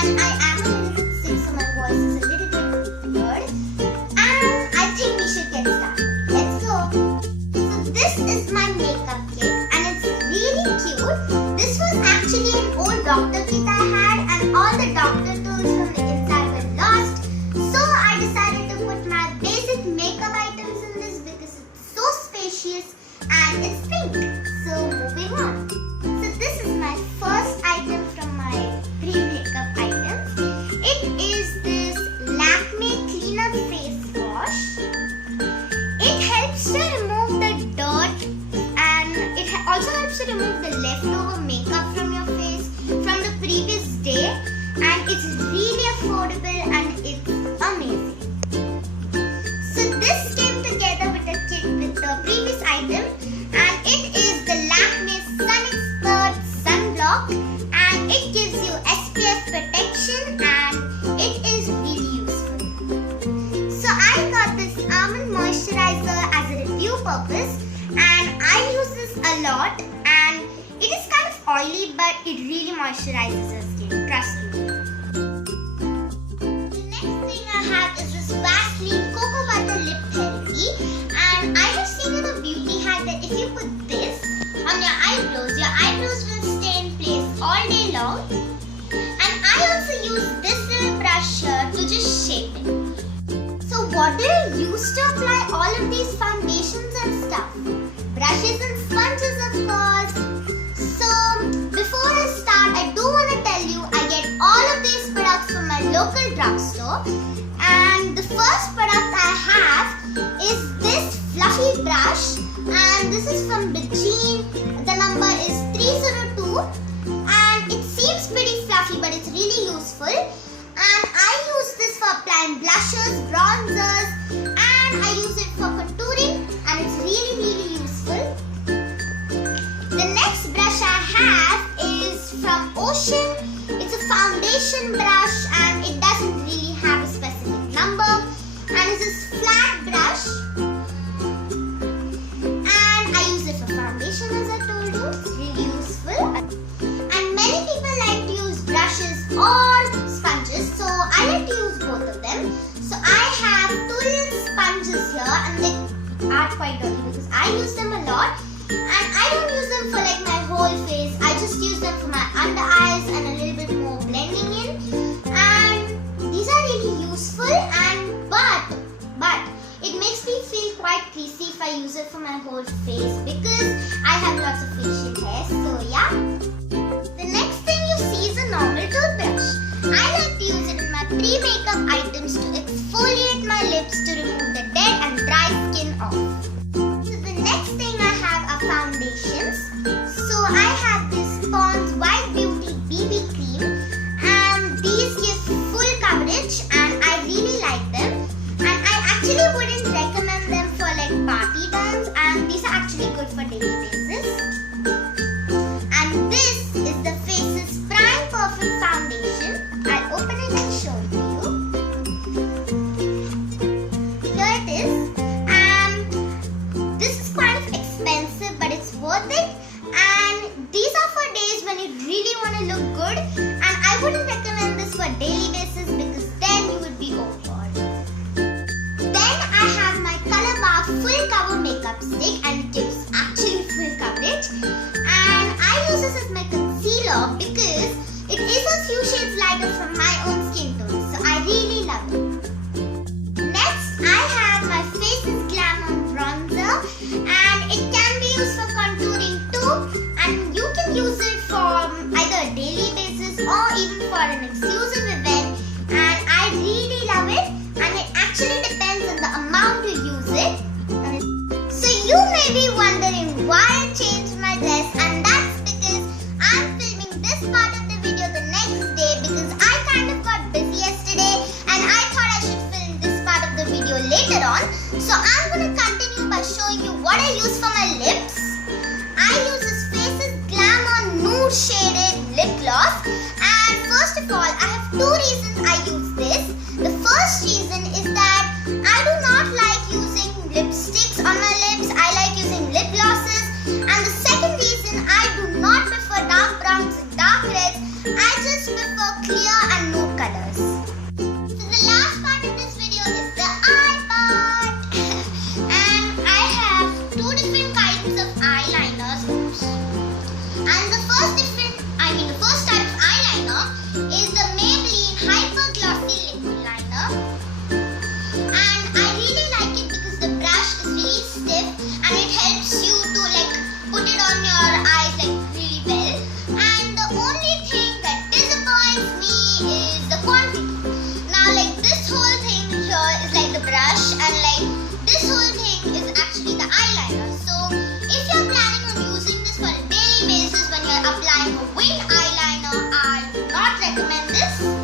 and I am a little bit sick, so my voice is a little bit weird. And I think we should get started. Let's go. So this is my makeup kit, and it's really cute. This was actually an old doctor kit I had, and all the doctor tools from the inside were lost. So I decided to put my basic makeup items in this because it's so spacious and it's pink. So moving on. So this is my first item from my pre-makeup items. It is this Lakme Cleaner Face Wash. It helps to remove the dirt, and it also helps to remove the leftover makeup from your face from the previous day, and it's really affordable and it's amazing. So this came together with the kit with the previous item, and it is the Lakme Sun Expert Sunblock, and it gives you SPF protection and it is really useful. So I got this almond moisturizer as a review purpose, and I use this a lot, and it is kind of oily but it really moisturizes your skin, trust me. The next thing I have is this Vaseline Cocoa Butter Lip Therapy, and I have seen in a beauty hack that if you put this on your eyebrows will stay in place all day long. And I also use this little brush here to just shape it. So what do you use to apply all of these foundations and stuff? Brushes and sponges, of course. So before I start, I do want to tell you I get all of these products from my local drugstore. And the first product I have is this fluffy brush, and this is from Beijing. The number is 302, and it seems pretty fluffy but it's really useful. And I use this for applying blushes, bronzers, and I use it for contouring, and it's really useful. The next brush I have is from Ocean. It's a foundation brush, and it doesn't really have a specific number, and it's this flat brush, and I use it for foundation as I told you. It's really useful, and many people like to use brushes or sponges, so I like to use both of them. So I have two little sponges here, and they are quite dirty because I use them a lot, and I don't use them for like my whole face. I just use them for my under eyes and a little bit more blending in, and these are really useful, and but it makes me feel quite greasy if I use it for my whole face because I have lots of facial hair. So yeah. The next thing you see is a normal toothbrush. I like to use it in my pre-makeup items to exfoliate my lips to remove the dead and dry skin off. So the next thing I have are foundations. So I have this Pond's White Beauty BB Cream, and these give full coverage and I really like them, and I actually wouldn't recommend them for like party times, and these are actually good for daily basis. And this is the Faces Prime Perfect Foundation. I'll open it and show it to you. Here it is, and this is quite expensive but it's worth it, and these are for days when you really want to look good, and I wouldn't recommend this for daily basis because then you would be overboard. Then I have my Color Bar Full Cover Makeup Stick, and it gives actually full coverage, and I use this as my concealer because it is a few shades lighter from my own skin tone, so I really love it. Next, I have my Faces Glam On Bronzer, and it can be used for contouring too, and you can use it for either a daily basis or even for an exclusive event, and I really love it, and it actually depends on the amount you use it. So you may be wondering why I changed my dress, and that's because I'm filming this part of the video the next day because I kind of got busy yesterday and I thought I should film this part of the video later on. So I'm going to continue by showing you what I use for my lips. I use this Faces Glam On Nude Shaded Lip Gloss, and first of all I have two reasons I use this. The first reason is that I do not like using lipsticks on my lips. I like using lip glosses, and the second reason I do not prefer dark browns and dark reds. I just prefer clear and colors. So the last part of this video is the eye part. And I have two different kinds of eyeliners. And the first type of eyeliner is the Maybelline Hyper Glossy Liquid Liner. And I really like it because the brush is really stiff and it helps you to put it on your eyes really well. And the only thing that disappoints me is the quantity. Now this whole thing here is the brush, and this whole thing is actually the eyeliner. So if you're planning on using this for a daily basis when you're applying a winged eyeliner, I do not recommend this.